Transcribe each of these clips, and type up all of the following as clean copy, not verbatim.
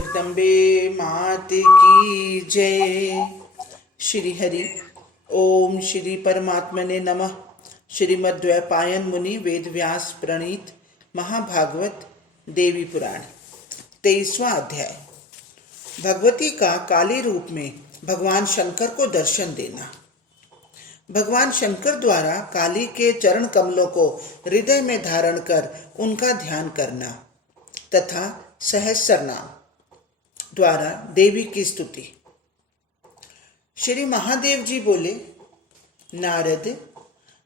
जगदम्बे मात की जय। श्री हरि ओम श्री परमात्मने नमः। श्रीमद्वैपायन मुनि वेद व्यास प्रणीत महाभागवत देवी पुराण 23वां अध्याय। भगवती का काली रूप में भगवान शंकर को दर्शन देना। भगवान शंकर द्वारा काली के चरण कमलों को हृदय में धारण कर उनका ध्यान करना तथा सहस्रनाम द्वारा देवी की स्तुति। श्री महादेव जी बोले, नारद,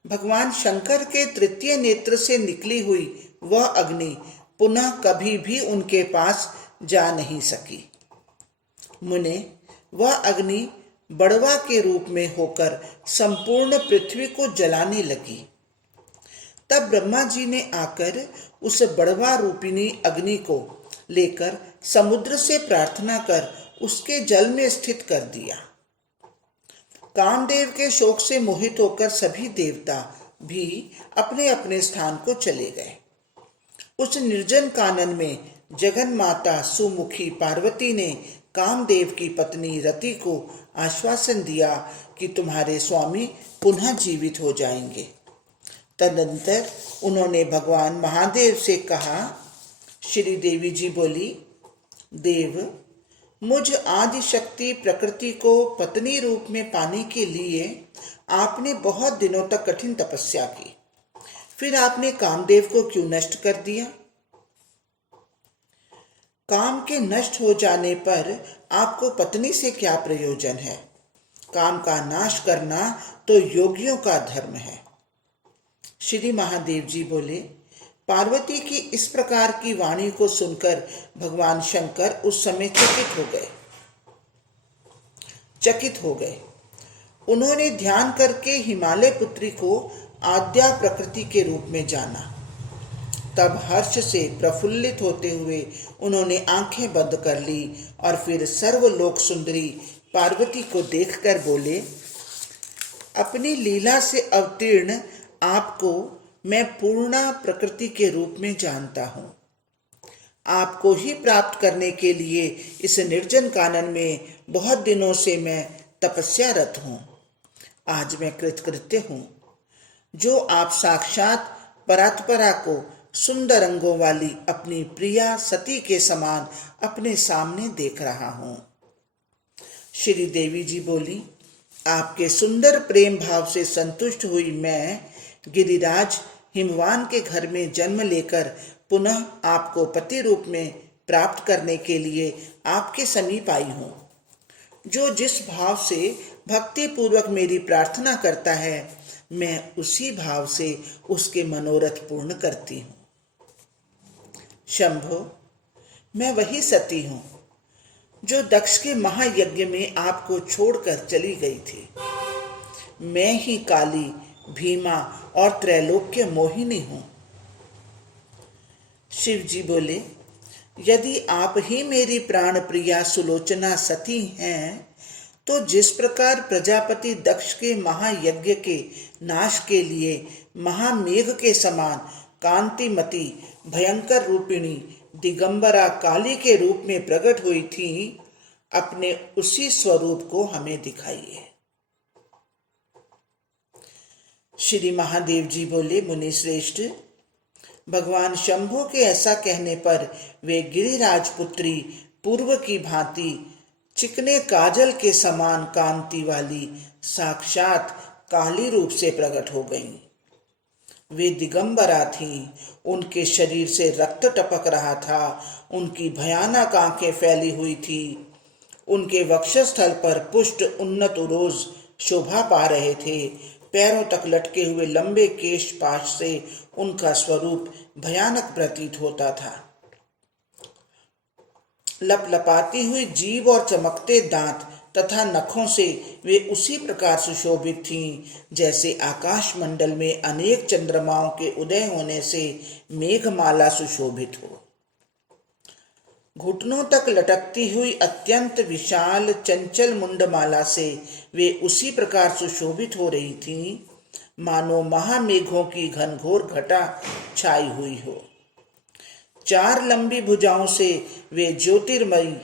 भगवान शंकर के तृतीय नेत्र से निकली हुई वह अग्नि पुनः कभी भी उनके पास जा नहीं सकी। मुने, वह अग्नि बड़वा के रूप में होकर संपूर्ण पृथ्वी को जलाने लगी। तब ब्रह्मा जी ने आकर उस बड़वा रूपिणी अग्नि को लेकर समुद्र से प्रार्थना कर उसके जल में स्थित कर दिया। कामदेव के शोक से मोहित होकर सभी देवता भी अपने अपने स्थान को चले गए। उस निर्जन कानन में जगन माता सुमुखी पार्वती ने कामदेव की पत्नी रति को आश्वासन दिया कि तुम्हारे स्वामी पुनः जीवित हो जाएंगे। तदंतर उन्होंने भगवान महादेव से कहा। श्री देवी जी बोली, देव, मुझ आदि शक्ति प्रकृति को पत्नी रूप में पाने के लिए आपने बहुत दिनों तक कठिन तपस्या की, फिर आपने कामदेव को क्यों नष्ट कर दिया? काम के नष्ट हो जाने पर आपको पत्नी से क्या प्रयोजन है? काम का नाश करना तो योगियों का धर्म है। श्री महादेव जी बोले, पार्वती की इस प्रकार की वाणी को सुनकर भगवान शंकर उस समय चकित हो गए। उन्होंने ध्यान करके हिमालय पुत्री को आद्या प्रकृति के रूप में जाना। तब हर्ष से प्रफुल्लित होते हुए उन्होंने आंखें बंद कर ली और फिर सर्वलोक सुंदरी पार्वती को देखकर बोले, अपनी लीला से अवतीर्ण आपको मैं पूर्णा प्रकृति के रूप में जानता हूँ। आपको ही प्राप्त करने के लिए इस निर्जन कानन में बहुत दिनों से मैं तपस्यारत हूँ। आज मैं कृतकृत्य हूँ, जो आप साक्षात परात्परा को सुंदर अंगों वाली अपनी प्रिया सती के समान अपने सामने देख रहा हूँ। श्री देवी जी बोली, आपके सुंदर प्रेम भाव से संतुष्ट हुई मैं गिरिराज हिमवान के घर में जन्म लेकर पुनः आपको पति रूप में प्राप्त करने के लिए आपके समीप आई हूँ। जो जिस भाव से भक्ति पूर्वक मेरी प्रार्थना करता है, मैं उसी भाव से उसके मनोरथ पूर्ण करती हूँ। शंभो, मैं वही सती हूँ जो दक्ष के महायज्ञ में आपको छोड़कर चली गई थी। मैं ही काली, भीमा और त्रैलोक्य मोहिनी हूँ। शिव जी बोले, यदि आप ही मेरी प्राण प्रिया सुलोचना सती हैं, तो जिस प्रकार प्रजापति दक्ष के महायज्ञ के नाश के लिए महामेघ के समान कांतिमती भयंकर रूपिणी दिगंबरा काली के रूप में प्रकट हुई थी, अपने उसी स्वरूप को हमें दिखाइए। श्री महादेव जी बोले, मुनि श्रेष्ठ, भगवान शंभु के ऐसा कहने पर वे गिरिराज पुत्री पूर्व की भांति चिकने काजल के समान कांति वाली साक्षात काली रूप से प्रकट हो गईं। वे दिगंबरा थीं, उनके शरीर से रक्त टपक रहा था, उनकी भयानक आंखें फैली हुई थी, उनके वक्षस्थल पर पुष्ट उन्नत उरोज शोभा पा रहे थे। पैरों तक लटके हुए लंबे केश पाश से उनका स्वरूप भयानक प्रतीत होता था। लपलपाती हुई जीभ और चमकते दांत तथा नखों से वे उसी प्रकार सुशोभित थीं जैसे आकाश मंडल में अनेक चंद्रमाओं के उदय होने से मेघमाला सुशोभित हो। घुटनों तक लटकती हुई अत्यंत विशाल चंचल मुंडमाला से वे उसी प्रकार सुशोभित हो रही थीं, मानो महामेघों की घनघोर घटा छाई हुई हो। 4 लंबी भुजाओं से वे ज्योतिर्मयी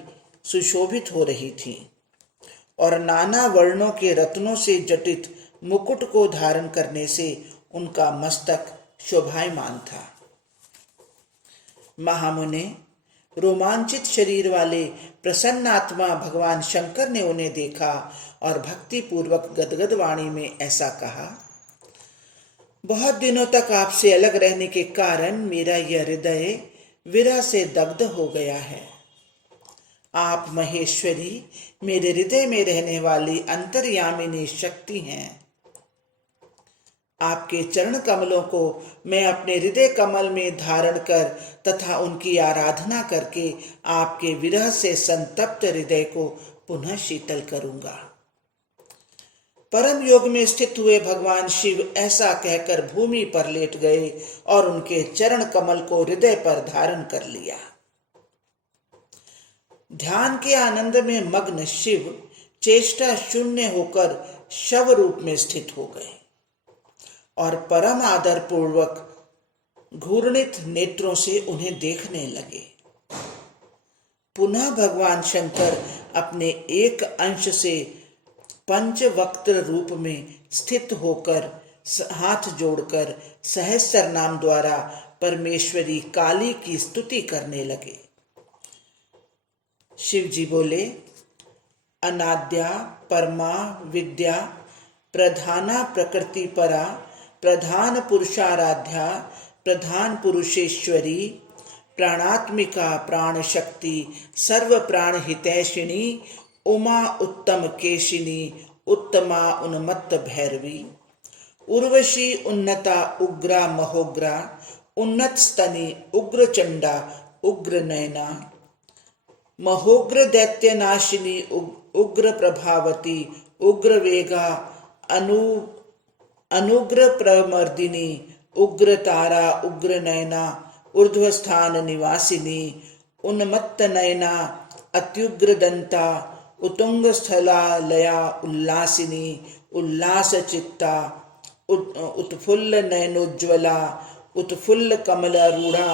सुशोभित हो रही थीं और नाना वर्णों के रत्नों से जटित मुकुट को धारण करने से उनका मस्तक शोभायमान था। महामुने, रोमांचित शरीर वाले प्रसन्न आत्मा भगवान शंकर ने उन्हें देखा और भक्ति पूर्वक गदगद वाणी में ऐसा कहा, बहुत दिनों तक आपसे अलग रहने के कारण मेरा यह हृदय विरह से दग्ध हो गया है। आप महेश्वरी, मेरे हृदय में रहने वाली अंतर्यामिनी शक्ति हैं। आपके चरण कमलों को मैं अपने हृदय कमल में धारण कर तथा उनकी आराधना करके आपके विरह से संतप्त हृदय को पुनः शीतल करूंगा। परम योग में स्थित हुए भगवान शिव ऐसा कहकर भूमि पर लेट गए और उनके चरण कमल को हृदय पर धारण कर लिया। ध्यान के आनंद में मग्न शिव चेष्टा शून्य होकर शव रूप में स्थित हो गए और परम आदर पूर्वक घूर्णित नेत्रों से उन्हें देखने लगे। पुनः भगवान शंकर अपने एक अंश से पंचवक्त्र रूप में स्थित होकर हाथ जोड़कर सहस्र नाम द्वारा परमेश्वरी काली की स्तुति करने लगे। शिव जी बोले, अनाद्या परमा विद्या प्रधाना प्रकृति परा प्रधान पुरुषाराध्या प्रधान पुरुषेश्वरी प्राणात्मिका प्राण शक्ति सर्व प्राण हितैषिणी उमा उत्तम केशिनी उत्तमा उन्मत्त भैरवी उर्वशी उन्नता उग्रा महोग्रा उन्नत स्तनी उग्र चंडा उग्र नयना महोग्र दैत्यनाशिनी उग्र प्रभावती उग्र वेगा अनुग्र प्रमर्दिनी उग्र तारा उग्र नयना ऊर्ध्वस्थान निवासिनी उन्मत्त नयना अत्युग्र दंता उतुंग स्थलालया उल्लासिनी उल्लास चित्ता उत्फुल्ल नयनोज्ज्वला उत्फुल्ल कमलारूढ़ा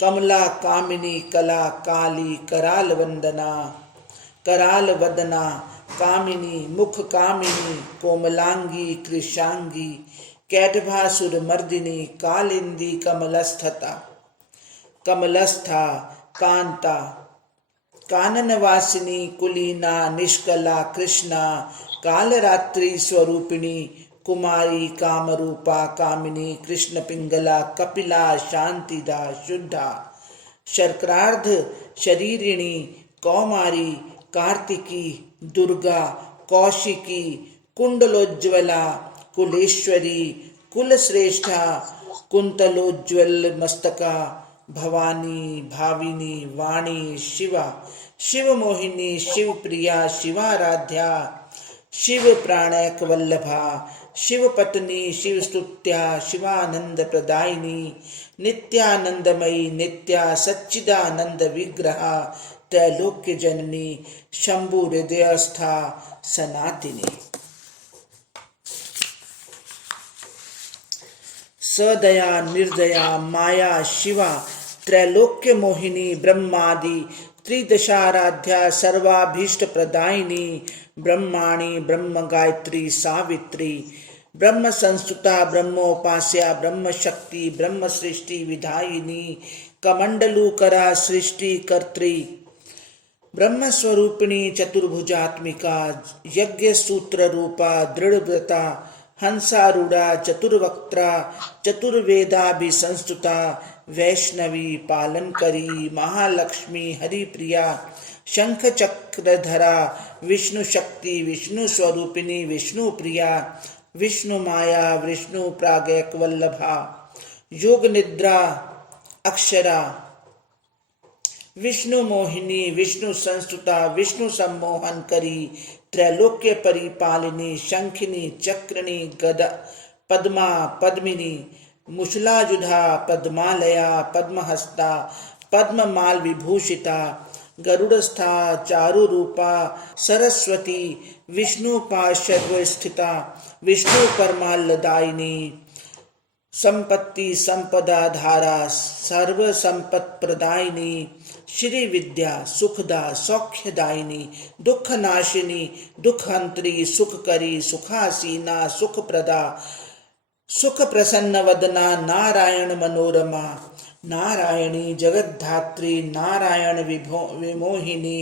कमला कामिनी कला काली कराल वंदना कराल वदना कामिनी मुख कामिनी कोमलांगी कृशांगी कैटभासुर मर्दिनी कालिंदी कमलस्था कांता काननवासिनी कुलीना निष्कला कृष्णा कालरात्रि स्वरूपिणी कुमारी कामरूपा कामिनी कृष्ण पिंगला कपिला शांतिदा शुद्धा शर्करार्ध शरीरिणी कौमारी कार्तिकी दुर्गा कौशिकी कुंडलोज्ज्वला कुलेश्वरी कुलश्रेष्ठा कुंतलोज्ज्वल मस्तका भवानी भाविनी वाणी शिवा शिव मोहिनी शिव प्रिया शिवाराध्या शिव प्राणैक वल्लभा शिव पत्नी शिव स्तुत्या शिवानंद प्रदायिनी नित्यानंदमयी नित्या सच्चिदानंद विग्रहा त्रैलोक्य जननी शंभु हृदयस्था सनातिनी सदया निर्दया माया शिवा त्रैलोक्य मोहिनी ब्रह्मादि त्रिदशाराध्या सर्वाभीष्ट प्रदायिनी ब्रह्माणी ब्रह्म गायत्री सावित्री ब्रह्म संस्तुता ब्रह्मोपास्या ब्रह्म शक्ति ब्रह्म सृष्टि विधायिनी कमंडलूकरा सृष्टि कर्त्री ब्रह्म स्वरूपिणी चतुर्भुजात्मिका यज्ञ सूत्र रूपा दृढ़व्रता हंसारूढ़ा चतुर्वक्त्रा चतुर्वेदाभिसंस्तुता वैष्णवी पालनकरी महालक्ष्मी हरिप्रिया शंख चक्रधरा विष्णु शक्ति विष्णु स्वरूपिणी विष्णु प्रिया विष्णु माया विष्णु प्रागैक वल्लभा योग निद्रा अक्षरा विष्णु मोहिनी विष्णु संस्तुता विष्णु सम्मोहन करी त्रैलोक्य परिपालिनी शंखिनी चक्रणी गदा पद्मा पद्मिनी मुशलाजुधा पद्मालया पद्महस्ता पद्ममाल विभूषिता गरुड़स्था चारु रूपा सरस्वती विष्णु पार्श्व स्थिता विष्णु परमालदायिनी संपत्ति संपदा धारा सर्व संपत् प्रदायिनी श्री विद्या सुखदा सौख्यदायिनी दुख नाशिनी दुखहंत्री सुखकरी सुखासीना सुखप्रदा सुख प्रसन्न वदना नारायण मनोरमा नारायणी जगद्धात्री नारायण विमोहिनी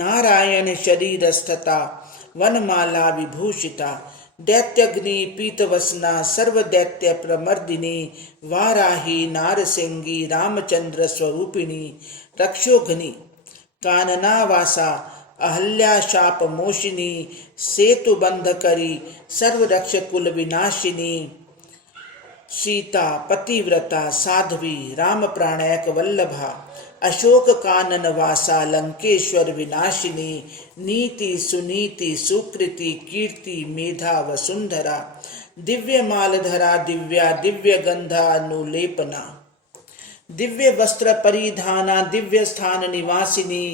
नारायण शरीरस्थता वनमाला विभूषिता दैत्यग्नि पीतवसना सर्व दैत्य प्रमर्दिनी वाराही नारसिंगी रामचंद्र स्वरूपिणी रक्षोघ्नि काननावासा अहल्या शाप मोशिनी सेतु बंधकरी सर्व रक्ष कुल विनाशिनी सीता पतिव्रता साध्वी राम प्राणैक वल्लभा अशोक कानन वासा लंकेश्वर विनाशिनी नीति सुनीति सुकृति कीर्ति मेधा वसुंधरा दिव्य मालधरा दिव्या दिव्य गंधा अनुलेपना दिव्य वस्त्र परिधाना दिव्य स्थान निवासिनी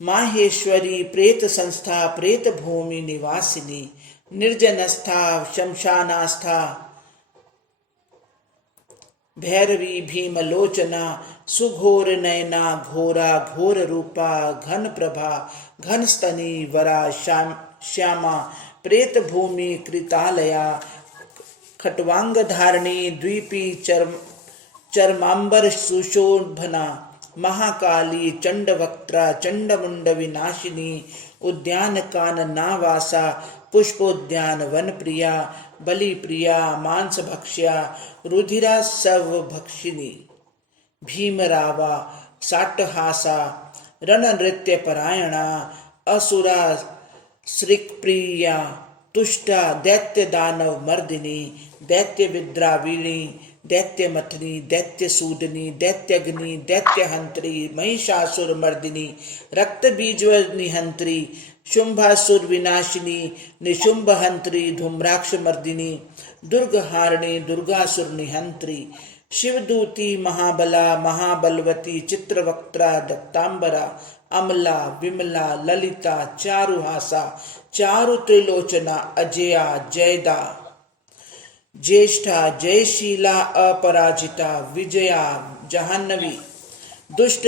माहेश्वरी प्रेत संस्था प्रेत भूमि निवासिनी निर्जनस्था शमशानास्था भैरवी भीमलोचना सुघोर नयना घोरा घोर रूपा घन प्रभा घन स्तनी वरा श्यामा प्रेत भूमि कृतालया खटवांग धारणी द्वीपी चर्मांबर सुशोभना महाकाली चंडवक्त्रा चंडमुंड विनाशिनी उद्यान काननावासा पुष्पोद्यान वन प्रिया बलि प्रिया मांस भक्ष्या रुधिरा सव भक्षिनी भीमरावा साटहासा रण नृत्य परायणा असुरा श्रीप्रिया तुष्टा दैत्य दानव मर्दिनी दैत्य विद्राविणी दैत्य मथनी दैत्य सूदनी दैत्यग्नि दैत्य हंत्री महिषासुर मर्दिनी रक्त बीजवर निहंत्री शुंभासुर विनाशिनी निशुंभ हंत्री धूम्राक्ष मर्दिनी दुर्गहारिणी दुर्गासुर निहंत्री शिवदूती महाबला महाबलवती चित्रवक्त्रा दत्तांबरा अमला विमला ललिता चारुहासा चारु त्रिलोचना अजया जयदा ज्येष्ठा जयशीला अपराजिता विजया जाह्नवी दुष्ट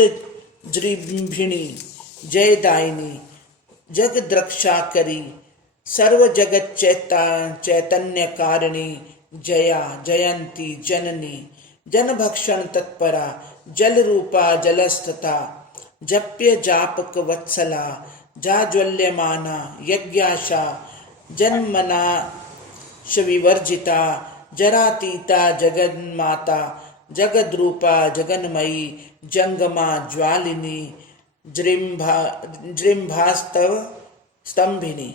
जृंभिणी जयदायिनी जगद्रक्षाकरी सर्व जगत चैतन्य कारिणी जया जयंती जननी जनभक्षण तत्परा जल रूपा जलस्थता जप्य जापक वत्सला जाज्वल्यमाना यज्ञाशा जन्मना शविवर्जिता जरातीता जगन्माता जगद्रूपा जगन्मयी जंगमा ज्वालिनी जृंभास्तव स्तंभिनी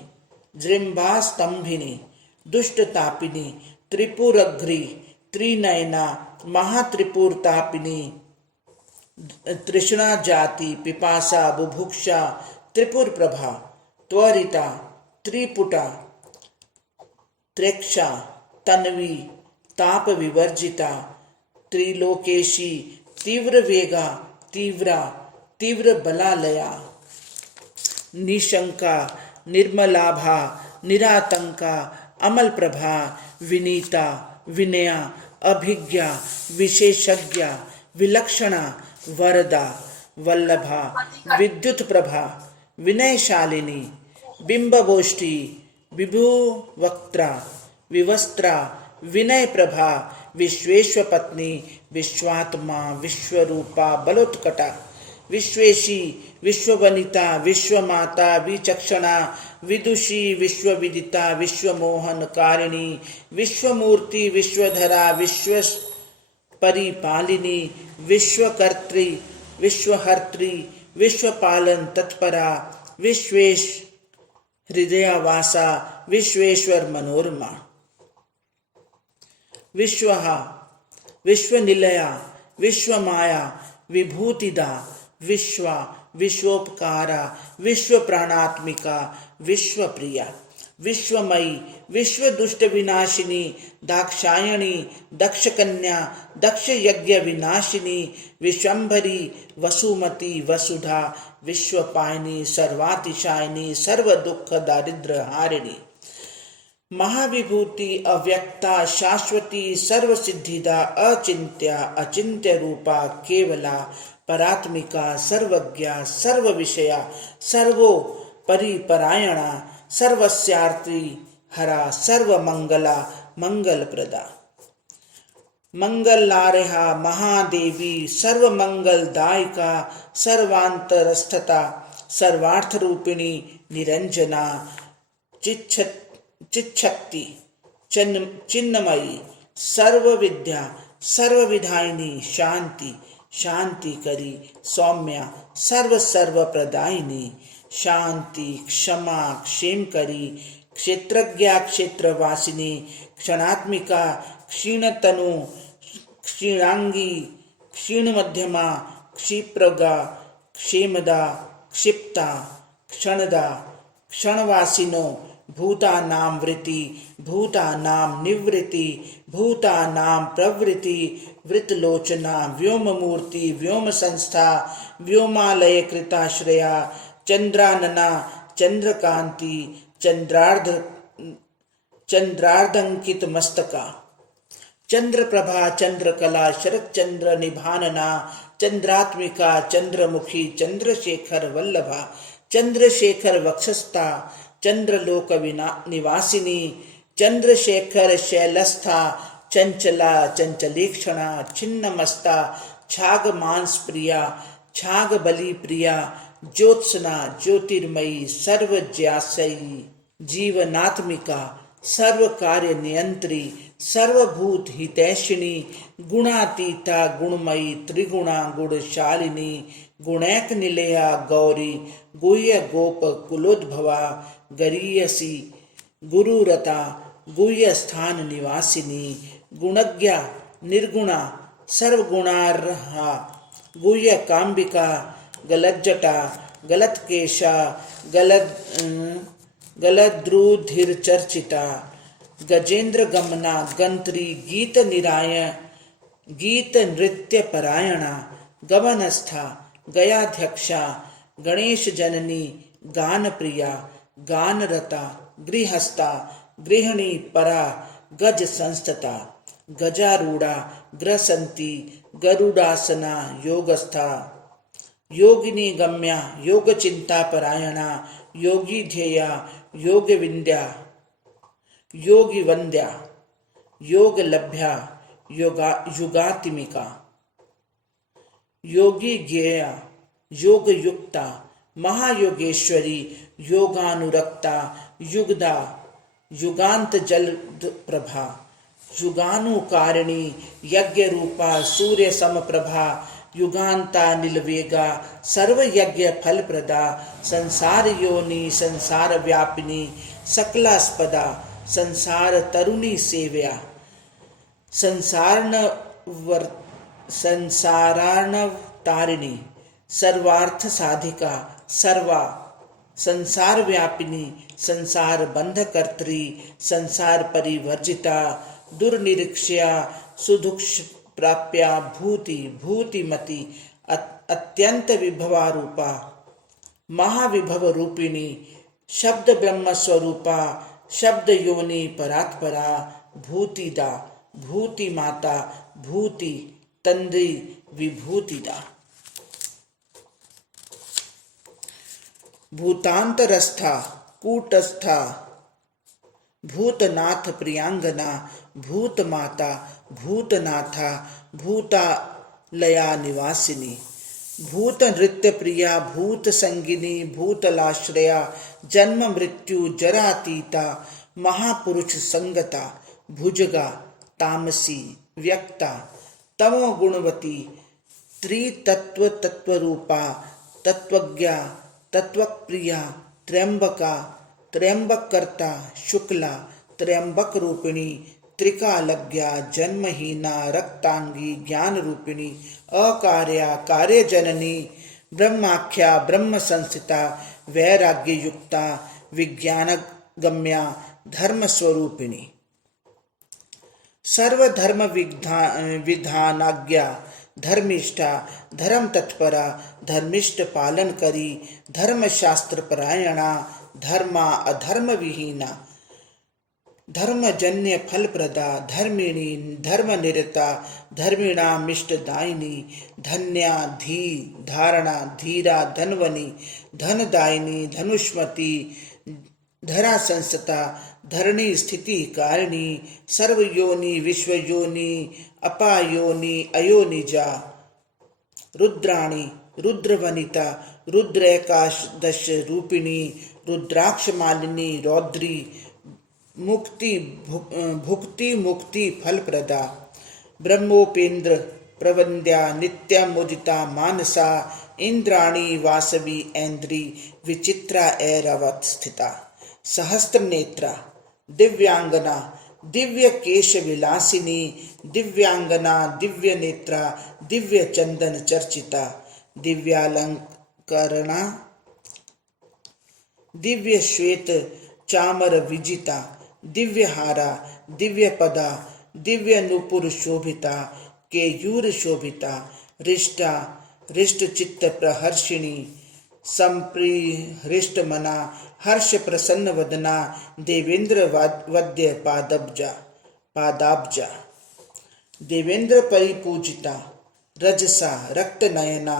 दुष्टतापिनी त्रिपुरघ्री त्रिनयना महात्रिपुरतापिनी तृष्णा जाति पिपासा बुभुक्षा त्रिपुर प्रभा त्वरिता त्रिपुटा त्रेक्षा तन्वी ताप विवर्जिता त्रिलोकेशी तीव्र वेगा तीव्र बलालया निशंका निर्मलाभा निरातंका अमल प्रभा विनीता विनया अभिज्ञा विशेषज्ञा विलक्षणा वरदा वल्लभा विद्युत प्रभा विनयशालिनी बिंबगोष्ठी विभुवक्त्रा विवस्त्रा विनय प्रभा विश्वेश्व पत्नी विश्वात्मा विश्वरूपा बलोत्कटा विश्वेशी विश्ववनिता विश्वमाता विचक्षणा विदुषी विश्वविदिता विश्वमोहन कारिणी विश्वमूर्ति विश्वधरा विश्व परिपालिनी विश्वकर्त्री विश्वहर्त्री विश्वपालन तत्परा विश्वेश हृदयावासा विश्वेश्वर मनोरमा विश्वहा विश्वनिलया विश्वमाया विभूतिदा विश्वा विश्वोपकारा विश्वप्राणात्मिका विश्वप्रिया विश्वमयी विश्वदुष्ट विनाशिनी दाक्षायणी दक्षकन्या दक्ष यज्ञ विनाशिनी विश्वंभरी वसुमती वसुधा विश्वपायनी सर्वातिशायिनी सर्व दुख दारिद्र हारिणी महाविभूति अव्यक्ता शाश्वती सर्वसिद्धिदा अचिंत्या अचिंत्य रूपा केवला परात्मिका सर्वज्ञा सर्वविषया सर्वोपरिपरायणा सर्वस्यार्थी हरा सर्वमंगला मंगलप्रदा मंगलार्हा महादेवी सर्वमंगलदायिका सर्वांतरस्थता सर्वार्थरूपिणी निरंजना चिच्छक्ति चिन्मयी सर्वविद्या सर्वविधायिनी शांति शांति करी सौम्या सर्व प्रदायिनी शांति क्षमा क्षेम करी क्षेत्रज्ञा क्षेत्रवासिनी क्षणात्मिका क्षीणतनु क्षीणांगी क्षीणमध्यमा क्षिप्रगा क्षेमदा क्षिप्ता क्षणदा क्षणवासिनो भूतानां वृत्ति भूतानां निवृत्ति भूतानां प्रवृत्ति वृतलोचना व्योममूर्ति व्योम संस्था व्योमालय कृताश्रया चंद्रानना चंद्रकांति चंद्रार्धंकित मस्तका चंद्रप्रभा चंद्रकला शरद चंद्र निभानना चंद्रात्मिका चंद्रमुखी चंद्रशेखर वल्लभा चंद्रशेखर वक्षस्था चंद्रलोक निवासिनी चंद्रशेखर शैलस्था चंचला चंचलेक्षणा छिन्नमस्ता छाग मांस प्रिया छाग बलि प्रिया ज्योत्सना ज्योतिर्मयी सर्वज्यासयी जीवनात्मिका सर्व कार्य नियंत्री सर्वभूत हितैषिणी गुणातीता गुणमयी त्रिगुणा गुणशालिनी गुणैक निलया गौरी गुह्य गोप कुलोद्भवा गरीयसी गुरुरता गुह्य स्थान निवासिनी गुणज्ञा निर्गुणा सर्वगुणार्हा गुह्य काम्बिका गलज्जटा गलत्केशा गलद्रुधिर्चर्चिता गजेंद्र गमना गंत्री गीत निरायण गीत नृत्य परायणा गमनस्था गयाध्यक्षा गणेश जननी गान प्रिया गानरता गृहस्था गृहिणी परा गज संस्थता गजारूढ़ा ग्रसंती गरुडासना योगस्था योगिनी गम्या योग चिंता परायणा योगी ध्येया योग विंध्या योगी वंद्या योग लभ्या युगात्मिका योगी ज्ञेया योग युक्ता महायोगेश्वरी योगानुरक्ता युगदा युगांत जल प्रभा युगानुकारिणी यज्ञ रूपा सूर्य सम प्रभा युगांता नीलवेगा सर्व यज्ञ फल प्रदा संसार योनि संसार व्यापिनी सकलास्पदा संसार तरुणी सेव्या संसारार्णवतारिणी सर्वार्थ साधिका सर्वा संसार व्यापिनी संसार बंधकर्त्री संसार परिवर्जिता दुर्निरीक्ष्या सुदुक्ष प्राप्या भूति भूतिमती अत्यंत विभवा रूपा महाविभव रूपिणी शब्द ब्रह्म स्वरूपा शब्द योनि परात्परा भूतिदा भूति माता भूति तंद्री विभूतिदा भूतांतरस्था कूटस्था भूतनाथ प्रियांगना भूतमाता भूतनाथा भूतालया निवासिनी भूत नृत्य प्रिया भूत संगिनी भूतलाश्रया जन्म मृत्यु जरातीता महापुरुष संगता भुजगा तामसी व्यक्ता तमो गुणवती त्रितत्व तत्वरूपा तत्वज्ञा तत्वप्रिया त्र्यंबका त्र्यंबकर्ता शुक्ला त्र्यंबक रूपिणी त्रिकालज्ञा जन्महीना रक्तांगी ज्ञान रूपिणी अकार्या कार्य जननी ब्रह्माख्या ब्रह्म संस्थिता वैराग्य युक्ता विज्ञान गम्या धर्म स्वरूपिणी सर्वधर्म विधानाज्ञा धर्मिष्ठा धर्म तत्परा धर्मिष्ठ पालन करी धर्म शास्त्र परायणा धर्मा अधर्म विहीना धर्मजन्य फलप्रदा धर्मिणी धर्मनिरता धर्मिणामिष्टदायिनी धन्या धी धारणा धीरा धनवनी धनदायिनी धनुष्मती धरा संसता धरणी स्थिति कारिणी सर्वयोनि विश्वयोनि अपायोनि अयोनिजा रुद्राणी रुद्रवनिता रुद्रैकादश रूपिणी रुद्राक्ष मालिनी रौद्री मुक्ति भुक्ति मुक्ति फलप्रदा ब्रह्मोपेन्द्र प्रवंद्या नित्या मुदिता मानसा इंद्राणी वासवी ऐन्द्री विचित्रा ऐरावत स्थिता सहस्त्र नेत्रा दिव्यांगना दिव्य केश विलासिनी दिव्यांगना दिव्य नेत्रा दिव्य चंदन चर्चिता दिव्यालंकरणा दिव्य श्वेत चामर विजिता दिव्य हारा दिव्य पदा दिव्य नुपुर शोभिता केयूर शोभिता रिष्टा रिष्ट चित्त प्रहर्षिणी संप्रीहृष्ट मना हर्ष प्रसन्न वदना देवेंद्र वद्य पादाब्जा देवेंद्र परिपूजिता रजसा रक्त नयना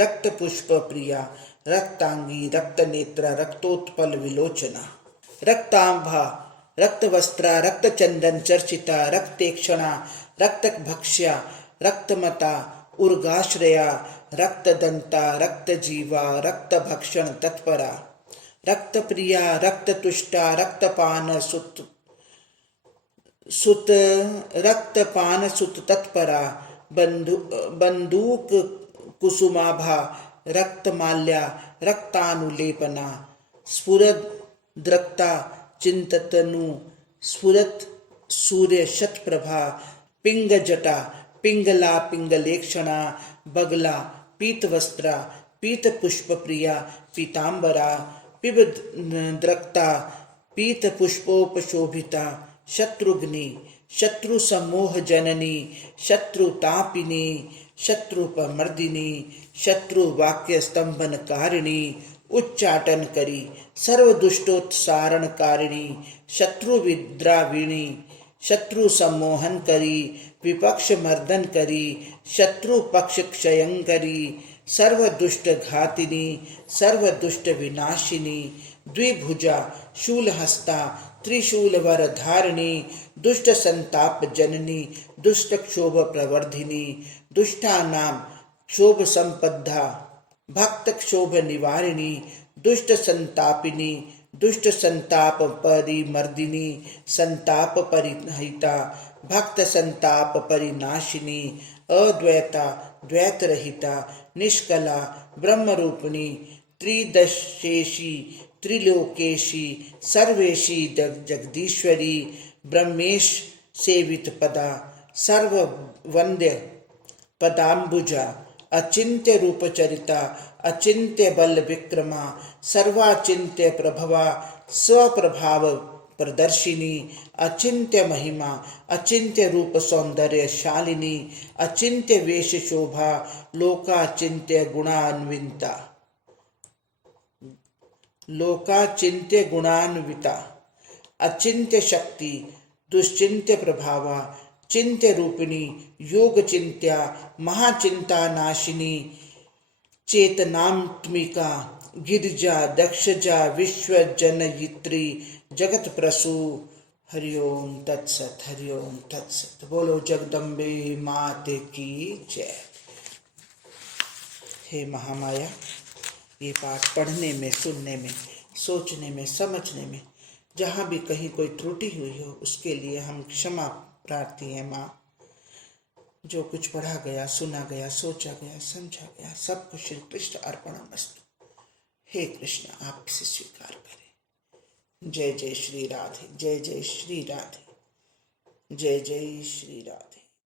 रक्त पुष्प प्रिया रक्तांगी रक्त नेत्रा रक्तोत्पल विलोचना रक्तांभा रक्त वस्त्रा रक्त चंदन चर्चिता रक्तेक्षणा रक्त भक्ष्या रक्तमता उर्गाश्रया रक्तदंता रक्तजीवा रक्तभक्षण तत्परा रक्तप्रिया रक्ततुष्टा रक्तपान सुत रक्तपान सुत तत्परा बंदूक कुसुमाभा रक्तमाल्या रक्तानुलेपना स्फुरद द्रक्ता चिंततनु स्फुरत सूर्य शतप्रभा पिंग जटा पिंगला पिंगलेक्षणा बगला पीतवस्त्रा पीत पुष्प प्रिया पीतांबरा पिब द्रक्ता पीत पुष्पोपशोभिता शत्रुघ्नि शत्रु सम्मोह जननी शत्रुतापिनी शत्रुपमर्दिनी शत्रु वाक्य स्तंभन कारिणी उच्चाटन करी सर्व दुष्टोत्सारण कारिणी शत्रु विद्राविणी शत्रु सम्मोहन करी विपक्ष मर्दन करी शत्रु पक्ष क्षयंकरी सर्व दुष्ट घातिनी सर्व दुष्ट विनाशिनी द्विभुजा शूलहस्ता त्रिशूलवर धारिणी दुष्ट संताप जननी दुष्ट क्षोभ प्रवर्धिनी दुष्टानां क्षोभ संपद्धा भक्त क्षोभ निवारिणी दुष्ट संतापिनी दुष्ट संताप परिमर्दिनी संताप परिहिता भक्त संताप परिनाशिनी अद्वैता द्वैत रहिता निष्कला ब्रह्मरूपिणी त्रिदशेशी त्रिलोकेशी सर्वेशी जगदीश्वरी ब्रह्मेश सेवित पदा सर्व वंद्य पदाम्बुजा अचिंत्य रूप चरिता अचिंत्य बल विक्रमा सर्वाचिंत्य प्रभवा स्वप्रभाव प्रदर्शिनी अचिंत्य महिमा अचिंत्य रूप सौंदर्य शालिनी अचिंत्य वेश शोभा लोकाचिंत्य गुणान्विता लोकाचिंत्य गुणान्विता अचिंत्य शक्ति दुश्चिंत्य प्रभावा चिंत्य रूपिणी योग चिंत्या महाचिंता नाशिनी चेतनात्मिका गिरिजा दक्षजा विश्व जनयित्री जगत प्रसू हरिओम तत्सत हरिओम तत्सत। बोलो जगदम्बे माते की जय। हे महामाया, ये पाठ पढ़ने में, सुनने में, सोचने में, समझने में जहाँ भी कहीं कोई त्रुटि हुई हो उसके लिए हम क्षमा प्रार्थी हैं माँ। जो कुछ पढ़ा गया, सुना गया, सोचा गया, समझा गया, सब कुछ श्री कृष्ण अर्पणमस्तु। हे कृष्ण, आप इसे स्वीकार करें। जय जय श्री राधे, जय जय श्री राधे, जय जय श्री राधे।